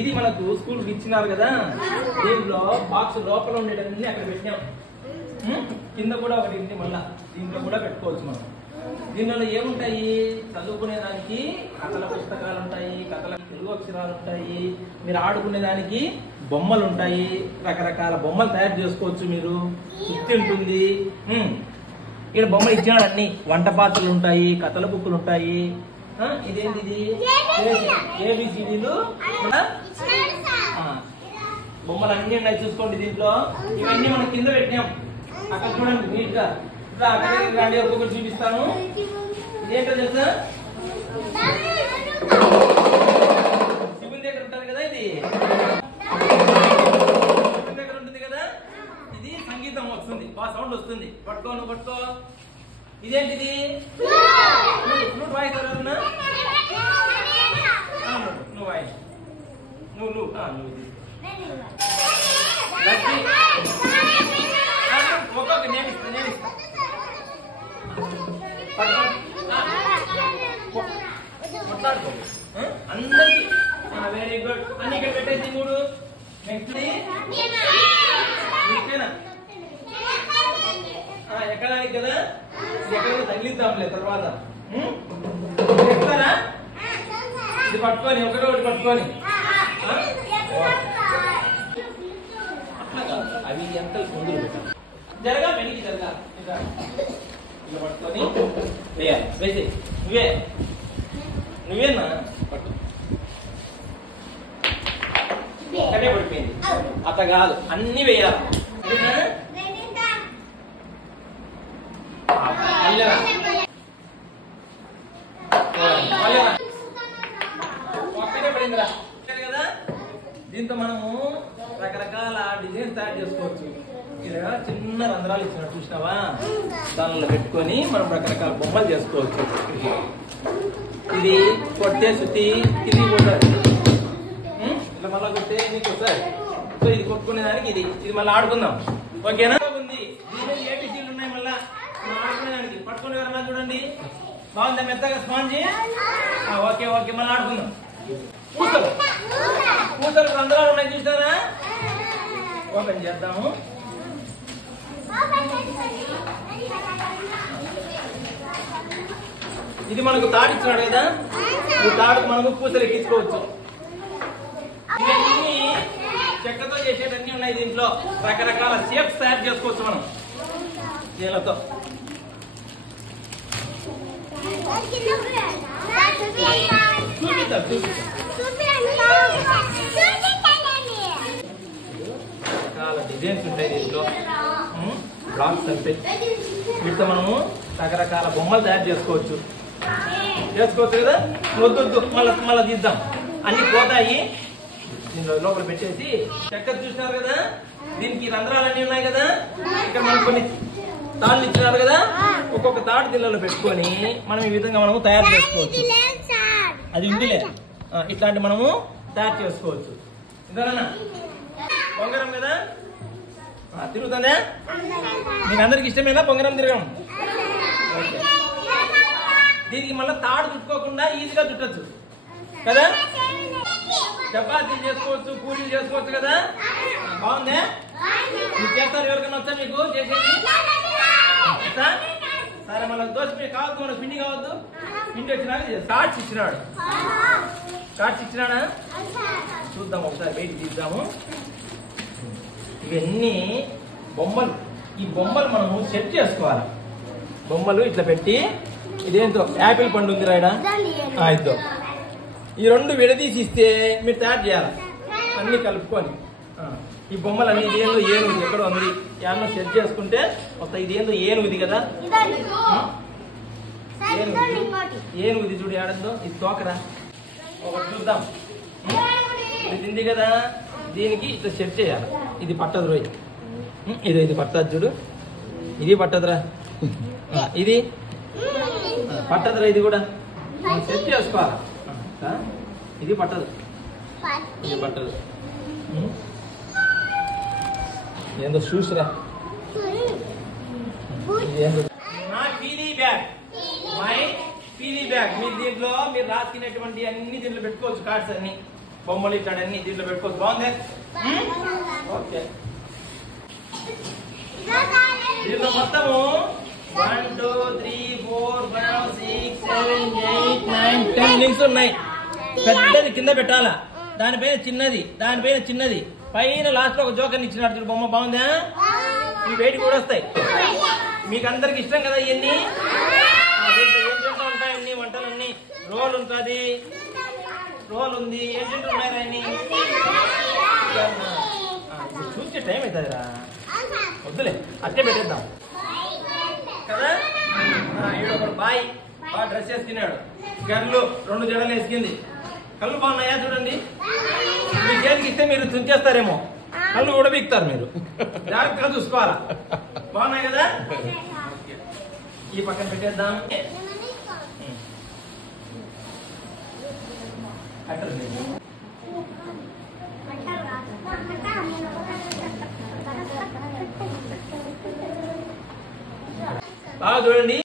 ఇది మనకు స్కూల్ ఇచ్చినారు కదా, దీంట్లో బాక్స్ లోపల ఉండేటన్ని అక్కడ పెట్టాం. కింద కూడా ఒకటి ఉంది, మళ్ళా దీంట్లో కూడా పెట్టుకోవచ్చు మనం. దీనిలో ఏముంటాయి? చదువుకునేదానికి కథల పుస్తకాలు ఉంటాయి, కథల తెలుగు అక్షరాలు ఉంటాయి, మీరు ఆడుకునేదానికి బొమ్మలు ఉంటాయి, రకరకాల బొమ్మలు తయారు చేసుకోవచ్చు. మీరు సుత్తి ఉంటుంది. ఇక్కడ బొమ్మలు ఇచ్చినాడు అన్ని. వంట పాత్రలు ఉంటాయి, కథల బుక్కులు ఉంటాయి. ఇదేంటిది? ఏబిసిడీలు బొమ్మలు అన్ని ఉన్నాయి, చూసుకోండి. దీంట్లో ఇవన్నీ మనం కింద పెట్టినాం. అక్కడ చూడండి నీట్ గా. రండి, ఒక్కొక్కటి చూపిస్తాను. ఇదేంటో తెలుసా? శివుని దగ్గర ఉంటారు కదా, ఇది శివుని దగ్గర ఉంటుంది కదా. ఇది సంగీతం వస్తుంది, బాగా సౌండ్ వస్తుంది. పట్టుకో, నువ్వు పట్టుకో. ఇదేంటిది? ఫ్లూట్ వాయిస్తారు ఎవరన్నా? నువ్వు వాయి. నువ్వు ఒక్కొక్క నేనిస్తా. కొట్లాడుకో అందరికి. Very good. అన్ని ఇక్కడ పెట్టేసి మూడు. నెక్స్ట్ ఎక్కడానికి కదా, ఎక్కడ తగిలిద్దాంలే తర్వాత. చెప్తారా? ఇది పట్టుకొని ఒకటి పట్టుకొని. అట్లా కాదు, అవి ఎంత ముందు జరగా, వెనక్కి జరగా. ఇలా పట్టుకొని వేయాలి. వేసి నువ్వేనా పట్టు. ఒక్కటే పడిపోయింది. అట్ట కాదు, అన్ని వేయాలి. ఒక్కటే పడిందిరా కదా. దీంతో మనము రకరకాల డిజైన్స్ తయారు చేసుకోవచ్చు. ఇలా చిన్న రంధ్రాలు ఇచ్చినట్టు చూసినావా, దానిలో పెట్టుకొని మనం రకరకాల బొమ్మలు చేసుకోవచ్చు. ఇది కొట్టే శుద్ధి కిందికి పోతుంది. ఇలా మళ్ళా కొట్టే నీకు వస్తుంది. సో ఇది కొట్టుకునే దానికి ఇది మళ్ళీ ఆడుకుందాం. ఓకేనా? ఉంది దీనిలో ఏబిసిలు ఉన్నాయి. మళ్ళా ఆడుకునేదానికి పట్టుకునే ఎవరన్నా చూడండి. బాగుందా? మెత్తగా స్పాంజి. ఓకే ఓకే, మళ్ళీ ఆడుకుందాం. పూసలు రంధ్రాలు ఉన్నాయి, చూసారా? ఓపెన్ చేద్దాము. ఇది మనకు తాడు ఇచ్చినాడు కదా, ఈ తాడుకు మనము పూసలు ఎక్కించుకోవచ్చు. ఇవన్నీ చెక్కతో చేసేటన్నీ ఉన్నాయి. దీంట్లో రకరకాల షేప్స్ తయారు చేసుకోవచ్చు మనం దీనితో. రకరకాల డిజైన్స్ ఉంటాయి దీంట్లో, బ్లాక్స్ ఉంటాయి. వీటితో మనము రకరకాల బొమ్మలు తయారు చేసుకోవచ్చు కదా. వద్దు, మళ్ళీ తీద్దాం. అన్ని పోతాయి. దీనిలో లోపల పెట్టేసి చక్కెర చూసినారు కదా, దీనికి రంధ్రాలన్నీ ఉన్నాయి కదా. ఇక్కడ మనకు కొన్ని తాళ్ళు ఇచ్చినారు కదా, ఒక్కొక్క తాడు దీనిలో పెట్టుకొని మనం ఈ విధంగా మనము తయారు చేసుకోవచ్చు. అది ఉందిలే, ఇట్లాంటి మనము తయారు చేసుకోవచ్చు. ఇదేనా పొంగరం కదా, తిరుగుతుందా? మీకు అందరికి ఇష్టమేనా పొంగరం తిరగడం? దీనికి మళ్ళీ తాడు చుట్టుకోకుండా ఈజీగా చుట్టచ్చు కదా. చపాతీలు చేసుకోవచ్చు, పూరీలు చేసుకోవచ్చు కదా. బాగుందే? మీకు చేస్తారు? ఎవరికైనా వచ్చా మీకు చేసేది? సరే, మళ్ళీ దోశ మీకు కావద్దు, మనకు పిండి కావద్దు. పిండి వచ్చినాక కార్డ్స్ ఇచ్చినాడు. కార్డ్స్ ఇచ్చినాడా? చూద్దాం ఒకసారి, బయటికి తీద్దాము. ఇవన్నీ బొమ్మలు. ఈ బొమ్మలు మనము సెట్ చేసుకోవాలి. బొమ్మలు ఇట్లా పెట్టి, ఇదేంతో యాపిల్ పండు ఉంది రాయడా, ఇద్దాం. ఈ రెండు విడదీసి ఇస్తే మీరు తయారు చేయాలి. అన్ని కలుపుకొని ఈ బొమ్మలన్నీ. ఇదేందో ఏనుగుది ఎక్కడో ఉంది, ఏమన్నా సెట్ చేసుకుంటే మొత్తం. ఇదేందో ఏనుగుది కదా, ఏనుగుది చూడు ఏడందో. ఇది తోకరా, ఒకటి చూద్దాం. ఇది తింది కదా, దీనికి ఇట్లా సెట్ చేయాలి. ఇది పట్టదు రోయ్, ఇది పట్టదు చూడు. ఇది పట్టదురా, ఇది పట్టదురా. ఇది కూడా సెట్ చేసుకోవాలి. ఇది పట్టదు, ఇది పట్టదు. ఏందో చూసిరా. నా TV bag, my PV bag. మీరు దీంట్లో మీరు రాసుకునేటువంటి అన్ని దీంట్లో పెట్టుకోవచ్చు. కార్డ్స్ అన్ని బొమ్మలు ఇక్కడ అన్ని దీంట్లో పెట్టుకోవచ్చు. బాగుంది. ఓకే, దీంట్లో మొత్తము 1 2 3 4 5 6 7 8 9 10 లింక్స్ ఉన్నాయి. పెద్దది కింద పెట్టాలా, దానిపైన చిన్నది, దానిపైన చిన్నది, పైన లాస్ట్ లో ఒక జోకర్ని ఇచ్చినాడు చూడు బొమ్మ. బాగుందా? ఈ వెయిట్ కూడా వస్తాయి. మీకు అందరికి ఇష్టం కదా ఇవన్నీ. ఏంటంటే ఉంటాయి వంటలన్నీ. రోల్ ఉంటుంది, రోల్ ఉంది, ఏంటంటే ఉన్నాయి అన్ని. చూసే టైం అవుతుందిరా, వద్దులే అట్టే పెట్టేద్దాం కదా. ఈడొకడు బాయ్ బాగా డ్రెస్ వేసుకున్నాడు. గర్లు 2 జడలు వేసుకుంది. కళ్ళు బాగున్నాయా చూడండి. మీ చేతికి ఇస్తే మీరు తుంచేస్తారేమో, కళ్ళు కూడా బీక్తారు. మీరు జాగ్రత్తగా చూసుకోవాలా. బాగున్నాయి కదా. ఈ పక్కన పెట్టేద్దాం. బాగా చూడండి.